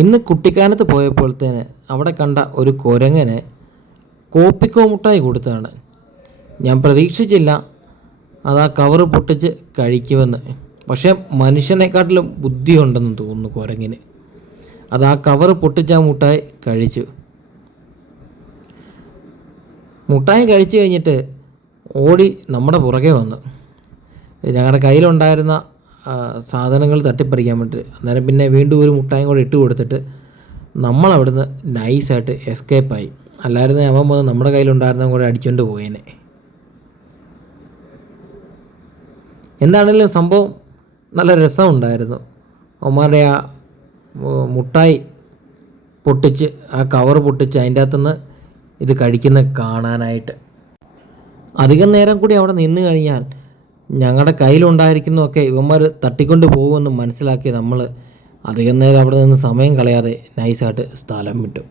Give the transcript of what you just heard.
ഇന്ന് കുട്ടിക്കാനത്ത് പോയപ്പോഴത്തേന് അവിടെ കണ്ട ഒരു കുരങ്ങനെ കോപ്പിക്കോ മുട്ടായി കൊടുത്തതാണ്. ഞാൻ പ്രതീക്ഷിച്ചില്ല അത് ആ കവറ് പൊട്ടിച്ച് കഴിക്കുമെന്ന്. പക്ഷേ മനുഷ്യനെക്കാട്ടിലും ബുദ്ധിയുണ്ടെന്ന് തോന്നുന്നു കുരങ്ങിന്. അത് ആ കവറ് പൊട്ടിച്ച് ആ മുട്ടായി കഴിച്ചു. മുട്ടായി കഴിച്ചു കഴിഞ്ഞിട്ട് ഓടി നമ്മുടെ പുറകെ വന്നു. ഞങ്ങളുടെ കയ്യിലുണ്ടായിരുന്ന സാധനങ്ങൾ തട്ടിപ്പറിക്കാൻ വേണ്ടി. അന്നേരം പിന്നെ വീണ്ടും ഒരു മുട്ടായും കൂടെ ഇട്ട് കൊടുത്തിട്ട് നമ്മളവിടുന്ന് നൈസായിട്ട് എസ്കേപ്പായി. അല്ലായിരുന്നു അവൻ വന്ന് നമ്മുടെ കയ്യിലുണ്ടായിരുന്നതും കൂടെ അടിച്ചുകൊണ്ട് പോയേനെ. എന്താണെങ്കിലും സംഭവം നല്ല രസമുണ്ടായിരുന്നു. അവന്മാരുടെ ആ മുട്ടായി പൊട്ടിച്ച് ആ കവർ പൊട്ടിച്ച് അതിൻ്റെ അകത്തുനിന്ന് ഇത് കഴിക്കുന്ന കാണാനായിട്ട്. അധികം നേരം കൂടി അവിടെ നിന്ന് കഴിഞ്ഞാൽ ഞങ്ങളുടെ കയ്യിലുണ്ടായിരിക്കുന്നതൊക്കെ ഇവന്മാർ തട്ടിക്കൊണ്ട് പോകുമെന്ന് മനസ്സിലാക്കി നമ്മൾ അധികം നേരം അവിടെ നിന്ന് സമയം കളയാതെ നൈസായിട്ട് സ്ഥലം വിട്ടു.